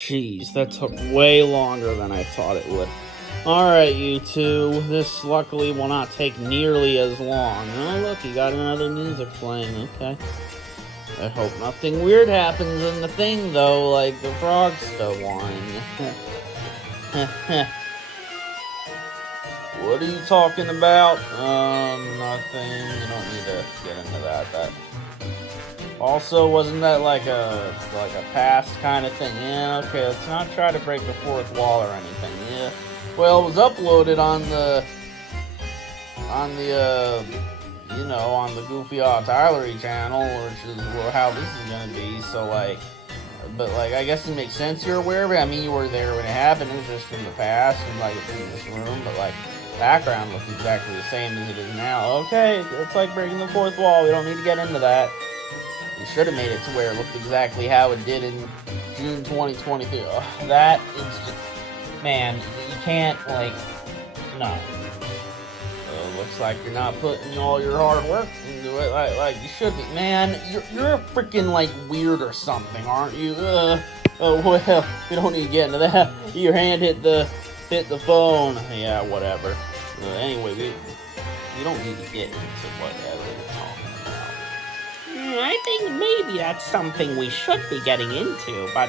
Jeez, that took way longer than I thought it would. Alright, you two. This luckily will not take nearly as long. Oh, look, you got another music playing. Okay. I hope nothing weird happens in the thing, though, like the frogs still whine. What are you talking about? Nothing. You don't need to get into that. Also, wasn't that like a past kind of thing? Yeah, okay, let's not try to break the fourth wall or anything. Yeah. Well, it was uploaded on the on the Goofy Tylery channel, which is how this is gonna be. So like, but like, I guess it makes sense you're aware of it. I mean, you were there when it happened. It was just in the past, and like it's in this room, but like, background looks exactly the same as it is now. Okay, it's like breaking the fourth wall. We don't need to get into that. We should have made it to where it looked exactly how it did in June 2023. Oh, that is just, man, you can't, like, no. Looks like you're not putting all your hard work into it like you should be. Man, you're a freaking, like, weird or something, aren't you? Oh, well, we don't need to get into that. Your hand hit the phone. Yeah, whatever. Anyway, we don't need to get into whatever we're talking about. I think maybe that's something we should be getting into, but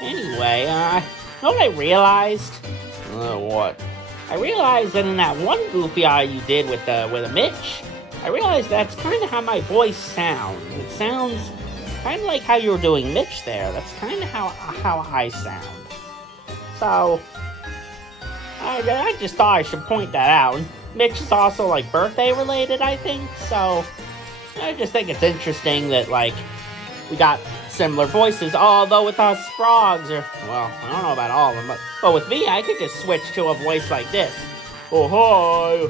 anyway, know what I realized? What? I realized that in that one Goofy Eye you did with a Mitch, I realized that's kind of how my voice sounds. It sounds kind of like how you were doing Mitch there. That's kind of how I sound. So, I just thought I should point that out. Mitch is also, like, birthday related, I think, so I just think it's interesting that, like, we got similar voices, although with us frogs, or, well, I don't know about all of them, but with me, I could just switch to a voice like this. Oh, hi,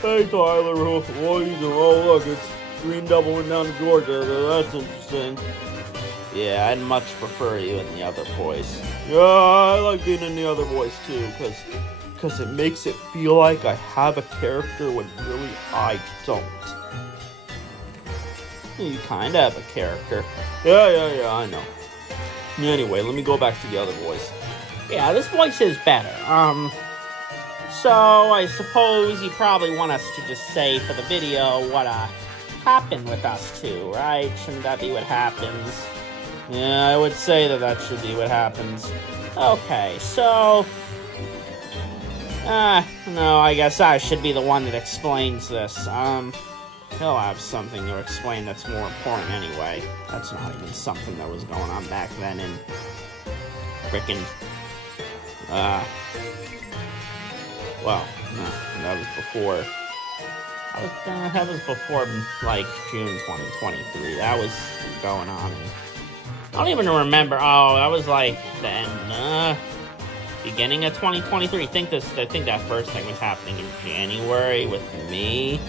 hey, Tyler, what are you doing? Oh, look, it's Green Devil went down to Georgia, that's interesting. Yeah, I'd much prefer you in the other voice. Yeah, I like being in the other voice, too, because it makes it feel like I have a character when really I don't. You kind of have a character. Yeah, I know. Anyway, let me go back to the other voice. Yeah, this voice is better. So I suppose you probably want us to just say for the video what happened with us two, right? Shouldn't that be what happens? Yeah, I would say that should be what happens. Okay, so no, I guess I should be the one that explains this. He'll have something to explain that's more important anyway. That's not even something that was going on back then in frickin', well, no, that was before, that was before, like, June 2023. That was going on, and I don't even remember. Oh, that was, like, the end, beginning of 2023. I think that first thing was happening in January with me.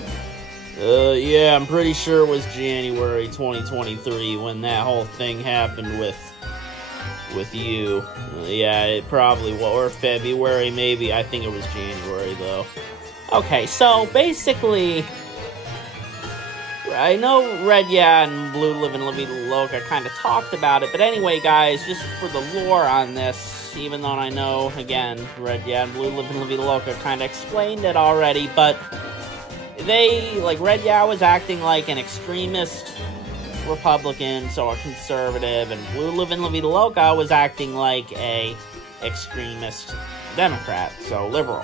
Yeah, I'm pretty sure it was January 2023 when that whole thing happened with you. Yeah, it probably was, or February maybe. I think it was January though. Okay, so basically, I know Red Yeah and Blue Livin' La Vida Loca kind of talked about it, but anyway, guys, just for the lore on this, even though I know, again, Red Yeah and Blue Livin' La Vida Loca kind of explained it already, but they, like, Red Yeah was acting like an extremist Republican, so a conservative, and Blue Livin' La Vida Loca was acting like a extremist Democrat, so liberal.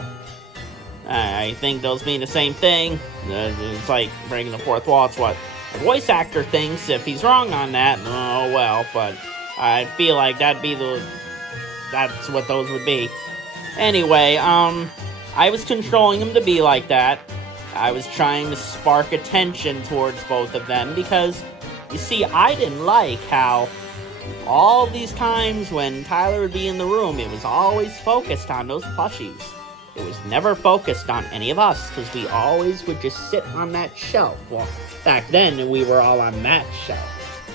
I think those mean the same thing. It's like breaking the fourth wall. It's what the voice actor thinks. If he's wrong on that, oh well, but I feel like that's what those would be. Anyway, I was controlling them to be like that. I was trying to spark attention towards both of them because, you see, I didn't like how all these times when Tyler would be in the room, it was always focused on those plushies. It was never focused on any of us because we always would just sit on that shelf. Well, back then, we were all on that shelf.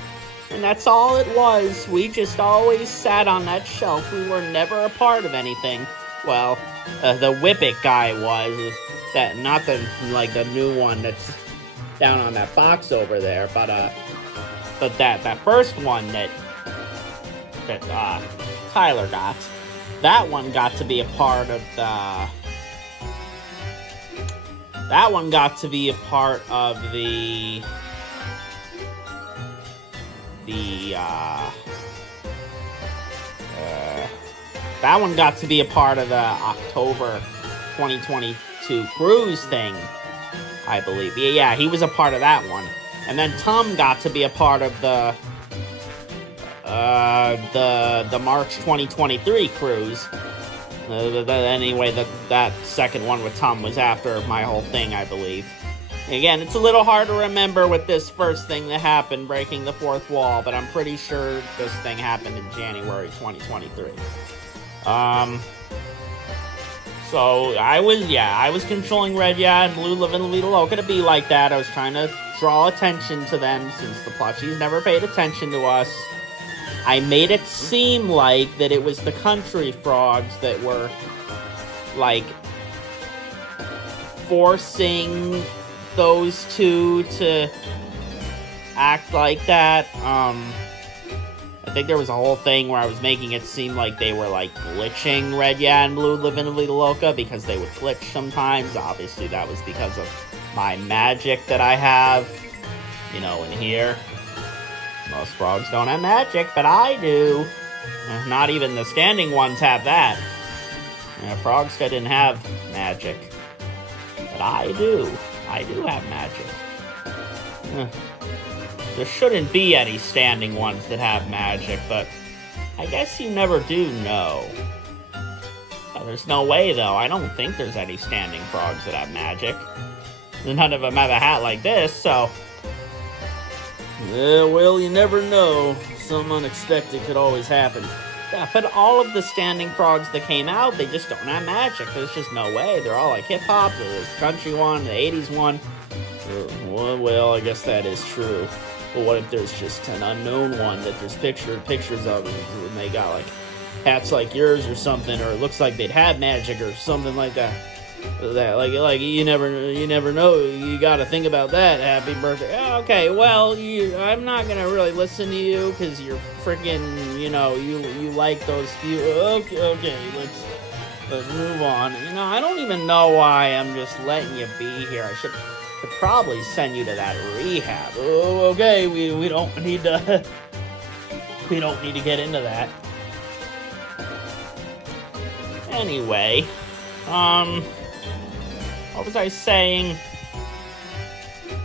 And that's all it was. We just always sat on that shelf. We were never a part of anything. Well, the Whippet guy was. That, not the new one that's down on that box over there, but that first one that Tyler got. That one got to be a part of the... That one got to be a part of the that one got to be a part of the October 2022 cruise thing, I believe. Yeah, he was a part of that one. And then Tom got to be a part of the March 2023 cruise. Anyway, that second one with Tom was after my whole thing, I believe. Again, it's a little hard to remember with this first thing that happened, breaking the fourth wall, but I'm pretty sure this thing happened in January 2023. So I was controlling Red Yeah and Blue Living La Vida Loca to be like that. I was trying to draw attention to them since the plushies never paid attention to us. I made it seem like that it was the country frogs that were, like, forcing those two to act like that. I think there was a whole thing where I was making it seem like they were, like, glitching Red Yeah and Blue Living La Vida Loca because they would glitch sometimes. Obviously, that was because of my magic that I have, you know, in here. Most frogs don't have magic, but I do. Not even the standing ones have that. Frogs didn't have magic. But I do. I do have magic. There shouldn't be any standing ones that have magic, but I guess you never do know. There's no way, though. I don't think there's any standing frogs that have magic. None of them have a hat like this, so... well, you never know. Something unexpected could always happen. Yeah, but all of the standing frogs that came out, they just don't have magic. There's just no way. They're all like hip-hop. There's the country one, the 80s one. Well, I guess that is true. But what if there's just an unknown one that there's pictures of, and they got like hats like yours or something, or it looks like they'd have magic or something like that. Like you never know. You got to think about that. Happy birthday. Okay, well, I'm not gonna really listen to you because you're freaking, you know, you like those few. Okay, let's move on. You know, I don't even know why I'm just letting you be here. I should probably send you to that rehab. Oh, okay, we don't need to. We don't need to get into that. Anyway, what was I saying?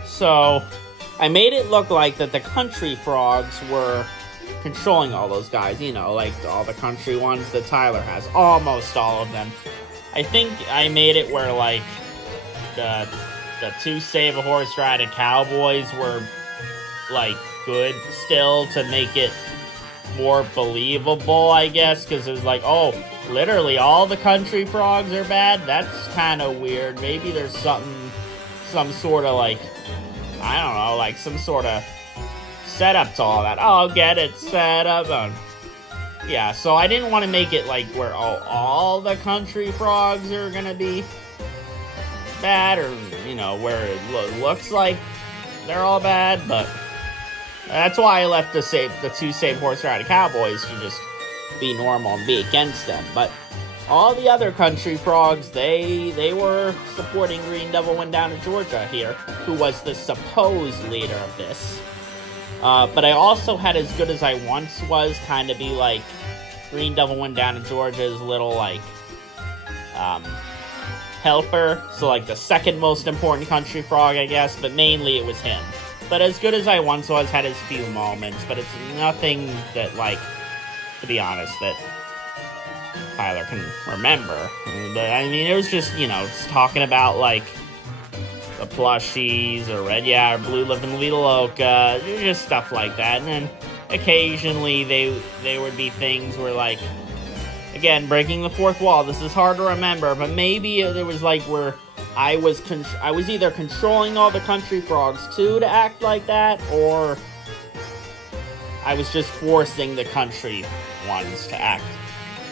So, I made it look like that the country frogs were controlling all those guys. You know, like all the country ones that Tyler has. Almost all of them. I think I made it where, like, the two Save a Horse Riding Cowboys were, like, good still to make it more believable, I guess. Because it was like, oh... literally all the country frogs are bad? That's kind of weird. Maybe there's some sort of, like, I don't know, like some sort of setup to all that. Oh, get it set up. Yeah, so I didn't want to make it like where all the country frogs are gonna be bad, or, you know, where it looks like they're all bad, but that's why I left the two Save Horse Riding Cowboys to just be normal and be against them. But all the other country frogs, they were supporting Green Devil Went Down to Georgia here, who was the supposed leader of this. But I also had As Good As I Once Was kind of be like Green Devil Went Down to Georgia's little, like, helper. So, like, the second most important country frog, I guess, but mainly it was him. But As Good As I Once Was had his few moments, but it's nothing that, like, to be honest, that Tyler can remember. But, I mean, it was just, you know, it's talking about, like, the plushies, or Red Yeah, or Blue Living La Vida Loca, just stuff like that. And then occasionally they would be things where, like, again, breaking the fourth wall. This is hard to remember, but maybe there was, like, where I was either controlling all the country frogs, too, to act like that, or I was just forcing the country ones to act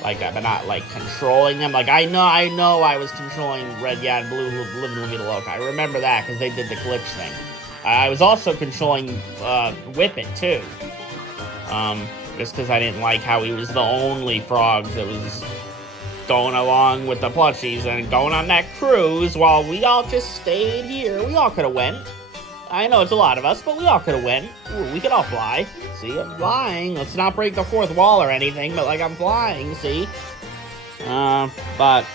like that, but not, like, controlling them. Like, I know I was controlling Red Yeah and Blue Living La Vida Loca. I remember that, because they did the glitch thing. I was also controlling Whip It, too. just because I didn't like how he was the only frog that was going along with the plushies and going on that cruise while we all just stayed here. We all could have went. I know it's a lot of us, but we all could have went. Ooh, we could all fly. See, I'm flying. Let's not break the fourth wall or anything, but like I'm flying, see? But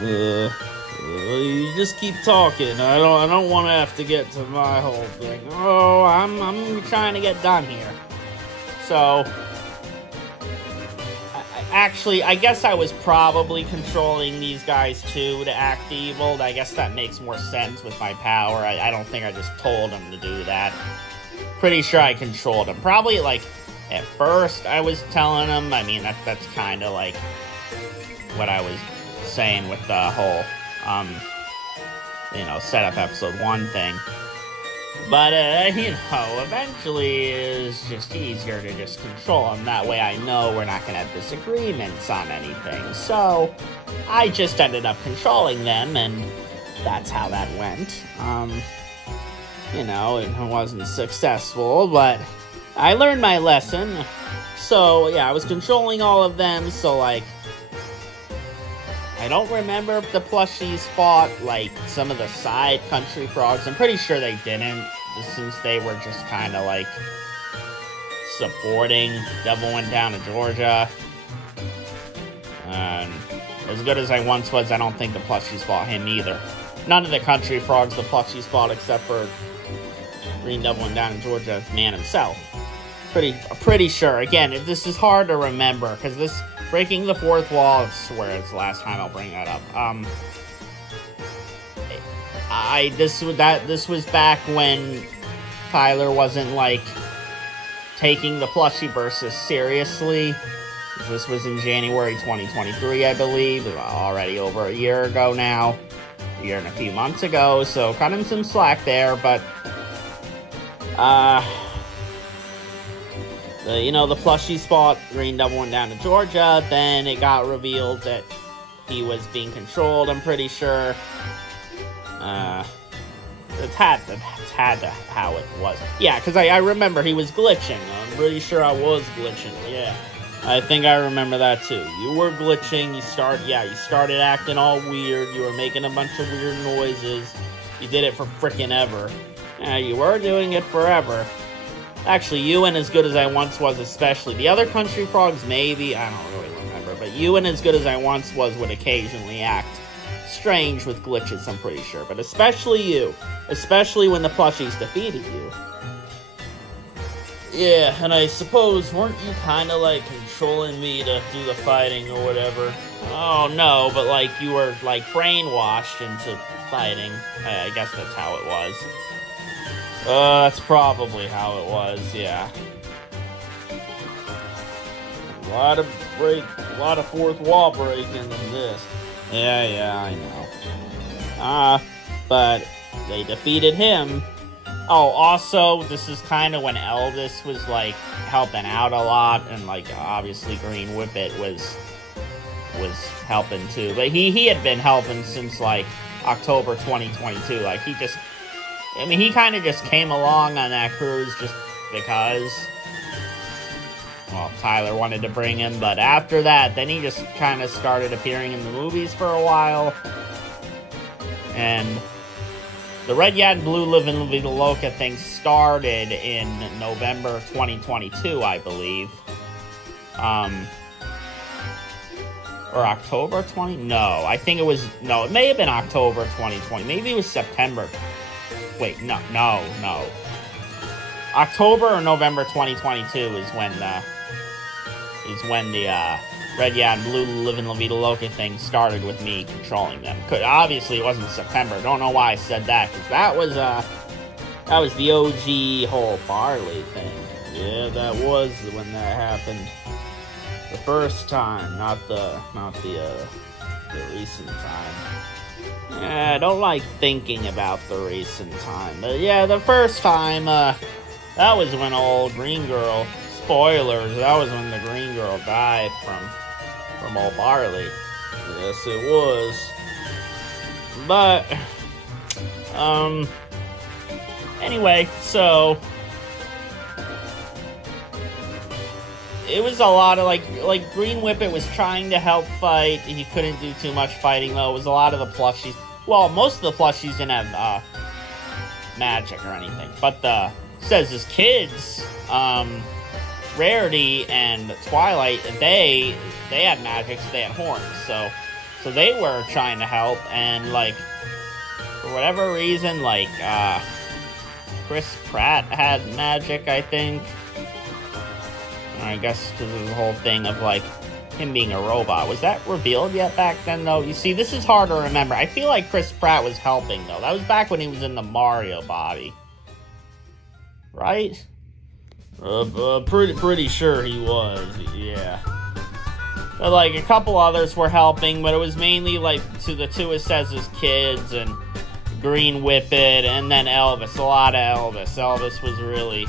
you just keep talking. I don't want to have to get to my whole thing. Oh, I'm trying to get done here. So, actually, I guess I was probably controlling these guys too to act evil. I guess that makes more sense with my power. I don't think I just told them to do that. Pretty sure I controlled them. Probably, like, at first I was telling them. I mean, that's kind of like what I was saying with the whole, setup episode 1 thing. But, eventually it's just easier to just control them. That way I know we're not going to have disagreements on anything. So, I just ended up controlling them, and that's how that went. It wasn't successful, but I learned my lesson. So, yeah, I was controlling all of them, so, like, I don't remember if the plushies fought, like, some of the side country frogs. I'm pretty sure they didn't, since they were just kind of, like, supporting Devil Went Down to Georgia. And as good as I once was, I don't think the plushies fought him either. None of the country frogs the plushies fought except for Green Devil Went Down to Georgia man himself. Pretty sure. Again, this is hard to remember, because this breaking the fourth wall, I swear it's the last time I'll bring that up. This was back when Tyler wasn't, like, taking the plushie versus seriously. This was in January 2023, I believe. Already over a year ago now. A year and a few months ago, so cut him some slack there, but the plushies fought Green Devil Went Down to Georgia. Then it got revealed that he was being controlled, I'm pretty sure. That's had to how it was. Yeah, because I remember he was glitching. I'm pretty sure I was glitching. Yeah, I think I remember that too. You were glitching. You started acting all weird. You were making a bunch of weird noises. You did it for frickin' ever. Yeah, you were doing it forever. Actually, you and As Good As I Once Was especially. The other country frogs, maybe. I don't really remember. But you and As Good As I Once Was would occasionally act strange with glitches, I'm pretty sure. But especially you. Especially when the plushies defeated you. Yeah, and I suppose, weren't you kind of, like, controlling me to do the fighting or whatever? Oh, no, but, like, you were, like, brainwashed into fighting. I guess that's how it was. That's probably how it was, yeah. A lot of fourth wall breaking in this. Yeah, I know. But they defeated him. Oh, also, this is kind of when Eldest was, like, helping out a lot, and, like, obviously Green Whippet was helping too. But he had been helping since, like, October 2022. Like, he kind of just came along on that cruise just because, well, Tyler wanted to bring him. But after that, then he just kind of started appearing in the movies for a while. And the Red Yat and Blue Live in La Vida Loca thing started in November 2022, I believe. Or October 20? No, I think it was, no, it may have been October 2020. Maybe it was September. Wait, no. October or November 2022 is when the Red Yat and Blue Live in La Vida Loca thing started with me controlling them. Obviously, it wasn't September. Don't know why I said that, because that was the OG whole Barley thing. Yeah, that was when that happened. The first time, not the recent time. Yeah, I don't like thinking about the recent time. But yeah, the first time, that was when old Green Girl, spoilers, that was when the Green Girl died from old Barley. Yes, it was. But, Anyway, so it was a lot of, like Green Whippet was trying to help fight. He couldn't do too much fighting, though. It was a lot of the plushies. Well, most of the plushies didn't have magic or anything. But says his kids, Rarity and Twilight, they had magic, so they had horns. So they were trying to help, and, like, for whatever reason, like, Chris Pratt had magic, I think. I guess because of the whole thing of, like, him being a robot. Was that revealed yet back then, though? You see, this is hard to remember. I feel like Chris Pratt was helping, though. That was back when he was in the Mario body. Right? Pretty sure he was, yeah. But, like, a couple others were helping, but it was mainly, like, to the two it says his kids, and Green Whippet, and then Elvis. A lot of Elvis. Elvis was really,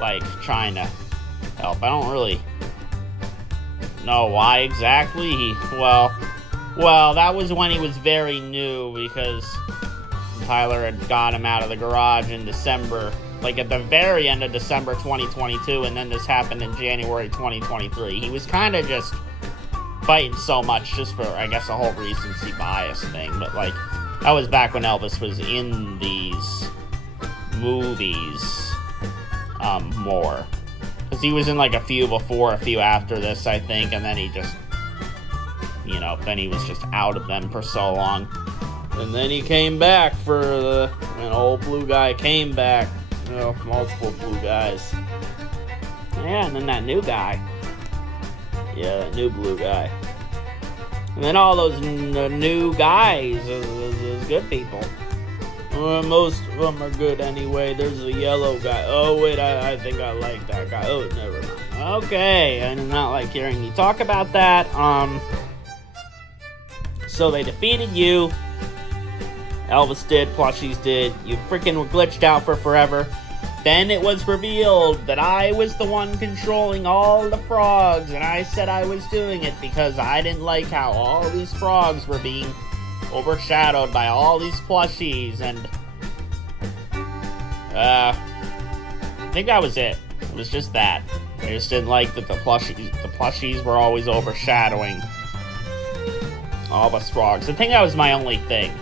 like, trying to help. I don't really know why exactly. Well, that was when he was very new, because Tyler had got him out of the garage in December, like at the very end of December 2022, and then this happened in January 2023. He was kind of just fighting so much just for, I guess, a whole recency bias thing, but, like, that was back when Elvis was in these movies more. Because he was in, like, a few before, a few after this, I think, and then he just, you know, then he was just out of them for so long. And then he came back for an old blue guy came back. You know, multiple blue guys. Yeah, and then that new guy. Yeah, that new blue guy. And then all those new guys, those good people. Most of them are good anyway. There's a yellow guy. Oh, wait, I think I like that guy. Oh, never mind. Okay, I do not like hearing you talk about that. So they defeated you. Elvis did, plushies did. You freaking were glitched out for forever. Then it was revealed that I was the one controlling all the frogs, and I said I was doing it because I didn't like how all these frogs were being overshadowed by all these plushies, and I think that was it. It was just that. I just didn't like that the plushies were always overshadowing all the frogs. I think that was my only thing.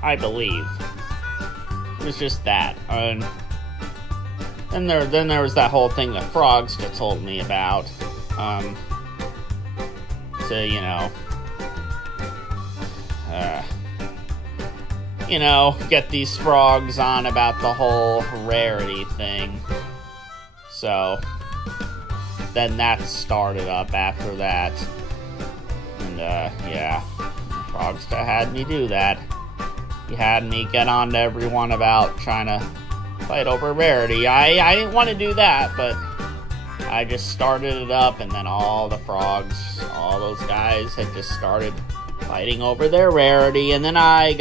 I believe. It was just that. And then there was that whole thing that frogs just told me about. To, get these frogs on about the whole Rarity thing. So, then that started up after that. And, yeah. Frogs had me do that. He had me get on to everyone about trying to fight over Rarity. I didn't want to do that, but I just started it up, and then all the frogs, all those guys had just started fighting over their Rarity, and then I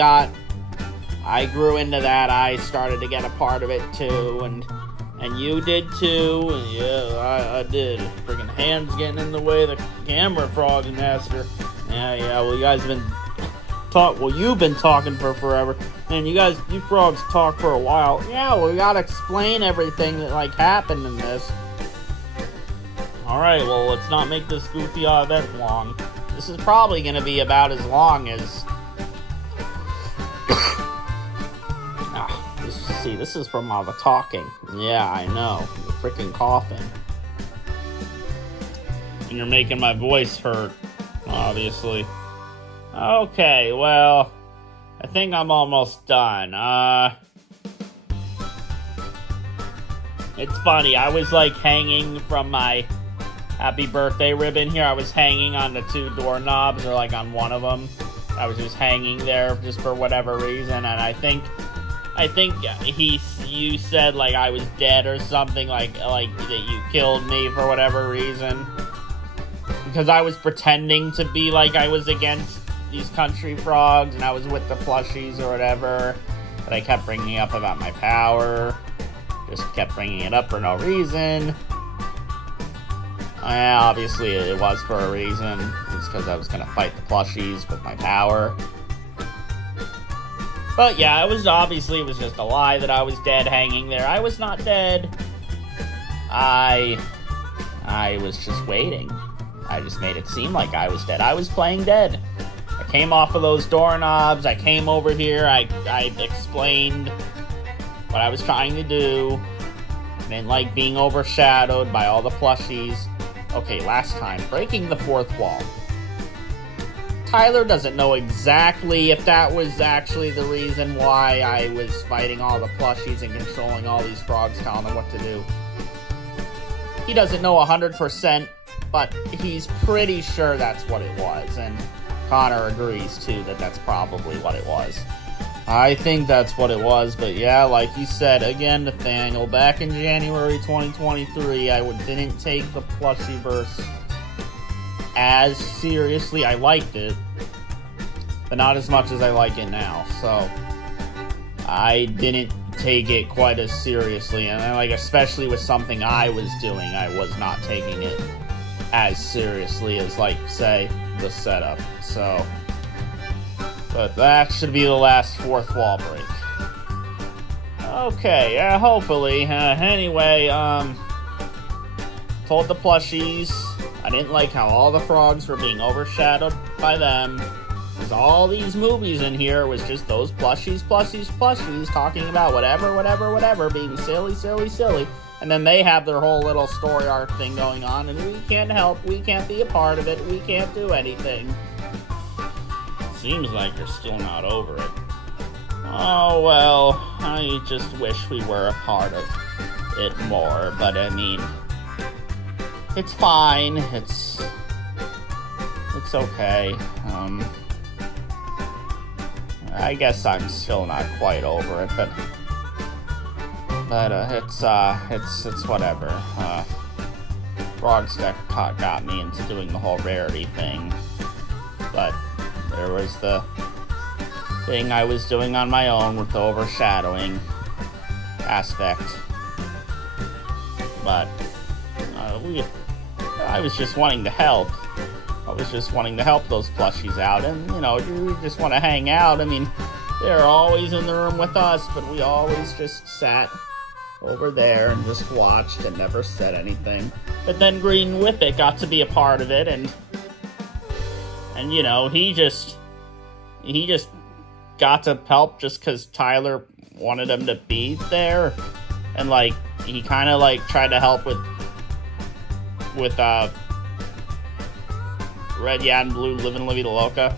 grew into that. I started to get a part of it too, and you did too, and yeah, I did. Freaking hands getting in the way of the camera, Frog Master. Yeah, well, you guys have been you've been talking for forever, and you frogs talk for a while. Yeah, well, we gotta explain everything that, like, happened in this. Alright, well, let's not make this goofy event long. This is probably gonna be about as long as... this is from all the talking. Yeah, I know. You're freaking coughing. And you're making my voice hurt, obviously. Okay, well, I think I'm almost done. It's funny, I was, like, hanging from my happy birthday ribbon here. I was hanging on the two doorknobs, or, like, on one of them. I was just hanging there just for whatever reason, and I think you said, like, I was dead or something, like that you killed me for whatever reason. Because I was pretending to be like I was against these country frogs, and I was with the plushies or whatever, but I kept bringing up about my power, just kept bringing it up for no reason. Yeah, obviously it was for a reason. It's because I was gonna fight the plushies with my power. But yeah, it was just a lie that I was dead hanging there. I was not dead. I was just waiting. I just made it seem like I was dead. I was playing dead. I came off of those doorknobs. I came over here. I explained what I was trying to do. I didn't like being overshadowed by all the plushies. Okay, last time, breaking the fourth wall. Tyler doesn't know exactly if that was actually the reason why I was fighting all the plushies and controlling all these frogs, telling them what to do. He doesn't know 100%, but he's pretty sure that's what it was, and Connor agrees, too, that that's probably what it was. I think that's what it was, but yeah, like you said, again, Nathaniel, back in January 2023, I didn't take the Plushiverse as seriously. I liked it, but not as much as I like it now, so I didn't take it quite as seriously, and like, especially with something I was doing, I was not taking it as seriously as, like, say, the setup, so... But that should be the last fourth wall break. Okay, yeah, hopefully. Anyway, told the plushies I didn't like how all the frogs were being overshadowed by them. There's all these movies in here. It was just those plushies talking about whatever, being silly. And then they have their whole little story arc thing going on, and we can't help, we can't be a part of it, we can't do anything. Seems like you're still not over it. Oh, well, I just wish we were a part of it more, but I mean, it's fine, it's okay. I guess I'm still not quite over it, but it's whatever. Frog's Deck got me into doing the whole rarity thing, but there was the thing I was doing on my own with the overshadowing aspect. But I was just wanting to help. I was just wanting to help those plushies out, and you know, we just want to hang out. I mean, they're always in the room with us, but we always just sat over there and just watched and never said anything. But then Green Whippet got to be a part of it, and you know, he just got to help just because Tyler wanted him to be there, and like he kind of like tried to help with Red, Yeah, and Blue, Livin' La Vida Loca.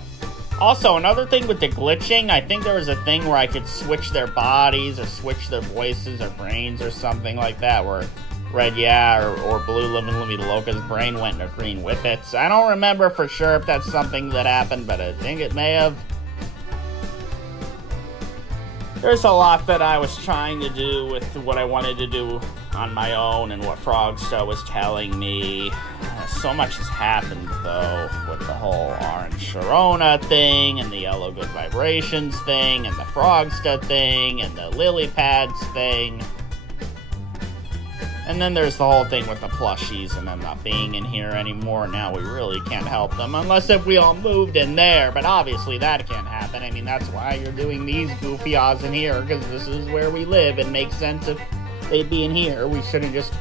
Also, another thing with the glitching, I think there was a thing where I could switch their bodies or switch their voices or brains or something like that, where Red, Yeah, or Blue, Livin' La Vida Loca's brain went into Green Whippets. I don't remember for sure if that's something that happened, but I think it may have. There's a lot that I was trying to do with what I wanted to do on my own and what Frogsta was telling me. So much has happened, though, with the whole Orange Sharona thing, and the Yellow Good Vibrations thing, and the Frogsta thing, and the Lily Pads thing. And then there's the whole thing with the plushies and them not being in here anymore. Now we really can't help them unless if we all moved in there. But obviously that can't happen. I mean, that's why you're doing these goofy odds in here, because this is where we live. It makes sense if they'd be in here. We shouldn't just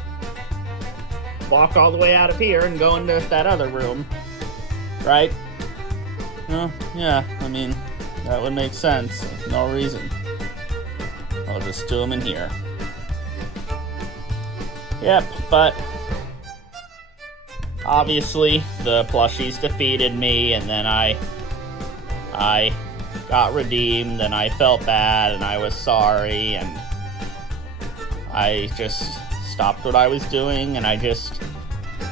walk all the way out of here and go into that other room. Right? Well, yeah, I mean, that would make sense. No reason. I'll just do them in here. Yep, but obviously the plushies defeated me, and then I got redeemed, and I felt bad, and I was sorry, and I just stopped what I was doing, and I just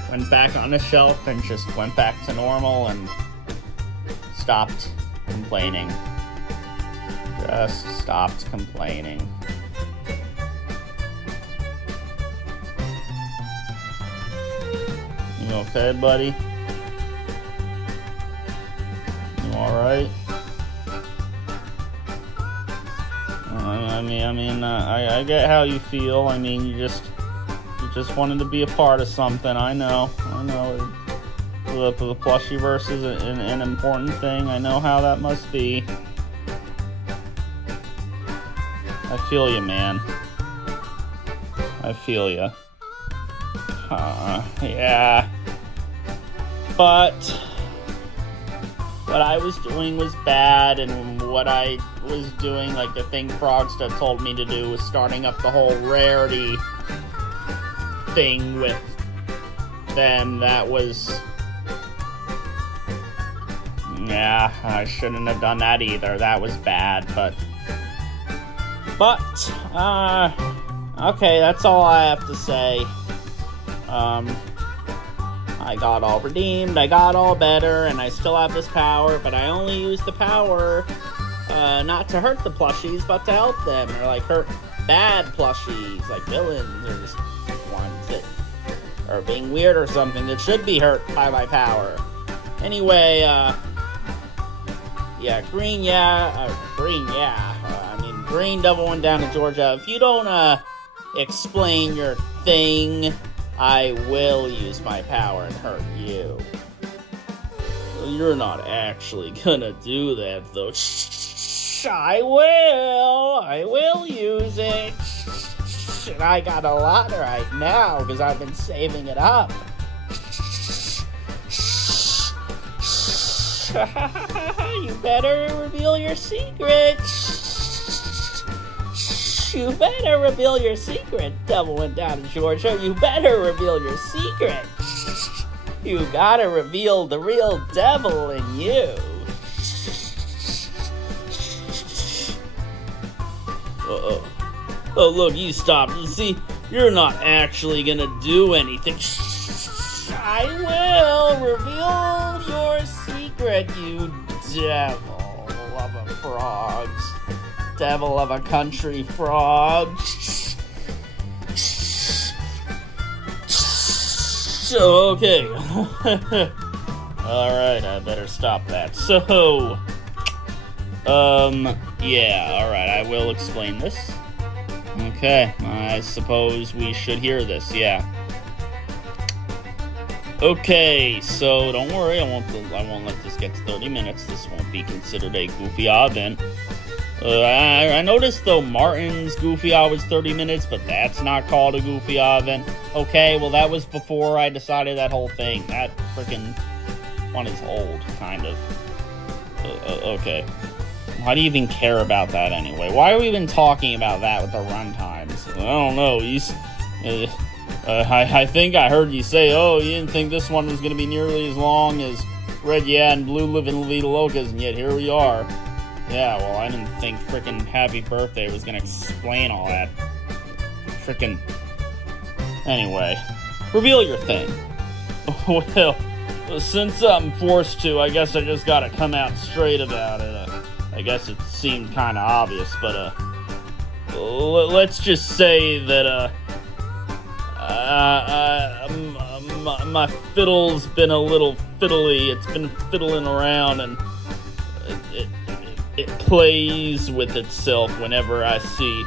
went back on the shelf and just went back to normal and stopped complaining. Just stopped complaining. You okay, buddy? You alright? I get how you feel. I mean, you just wanted to be a part of something. I know. The Plushiverse is an important thing. I know how that must be. I feel you, man. I feel you. Yeah. But what I was doing was bad, and what I was doing, like the thing Frogsta told me to do, was starting up the whole rarity thing with them. That was... yeah, I shouldn't have done that either. That was bad, but okay, that's all I have to say. I got all redeemed, I got all better, and I still have this power, but I only use the power, not to hurt the plushies, but to help them, or like hurt bad plushies, like villains, or just ones that are being weird or something that should be hurt by my power. Anyway, yeah, Green Devil went down to Georgia. If you don't, explain your thing, I will use my power and hurt you. You're not actually gonna do that, though. Shh, I will use it. And I got a lot right now, because I've been saving it up. You better reveal your secret. You better reveal your secret. Devil went down to Georgia. You better reveal your secret. You gotta reveal the real devil in you. Oh, look, you stopped. See, you're not actually gonna do anything. I will reveal your secret, you devil of a frogs. Devil of a country frog. So, okay. Alright, I better stop that. So, yeah, alright, I will explain this. Okay, I suppose we should hear this, yeah. Okay, so don't worry, I won't let this get to 30 minutes. This won't be considered a goofy event. I noticed, though, Martin's Goofy Odd was 30 minutes, but that's not called a Goofy Odd event. Okay, well, that was before I decided that whole thing. That freaking one is old, kind of. Okay. Why do you even care about that anyway? Why are we even talking about that with the run times? I don't know. I think I heard you say, oh, you didn't think this one was going to be nearly as long as Red Yeah and Blue Living La Vida Locas, and yet here we are. Yeah, well, I didn't think frickin' Happy Birthday was gonna explain all that. Frickin'... Anyway, reveal your thing. Well, since I'm forced to, I guess I just gotta come out straight about it. I guess it seemed kinda obvious, but, let's just say that, my fiddle's been a little fiddly. It's been fiddling around, and it plays with itself whenever I see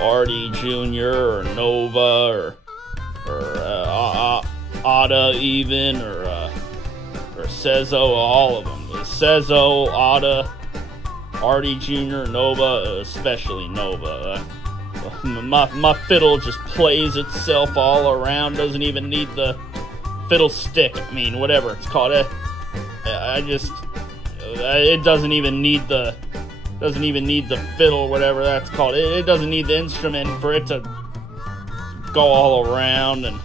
Artie Jr. or Nova or Ada even, or Sezo, all of them. Sezo, Ada, Artie Jr., Nova, especially Nova. My fiddle just plays itself all around, doesn't even need the fiddle stick. I mean, whatever it's called. It doesn't even need the fiddle, whatever that's called. It doesn't need the instrument for it to go all around and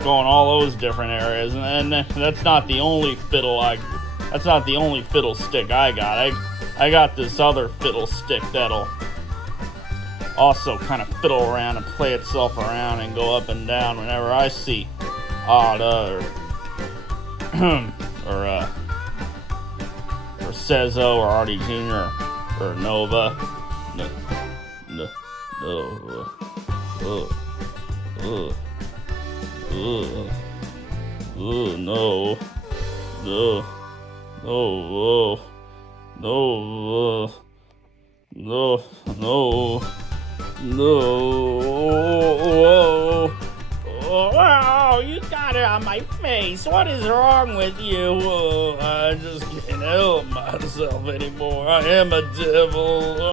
go in all those different areas. And that's not the only fiddle that's not the only fiddle stick I got. I got this other fiddle stick that'll also kind of fiddle around and play itself around and go up and down whenever I see Ada or Sezo or Artie Jr. or Nova. Wow, you got it on my face. What is wrong with you? I just can't help myself anymore. I am a devil.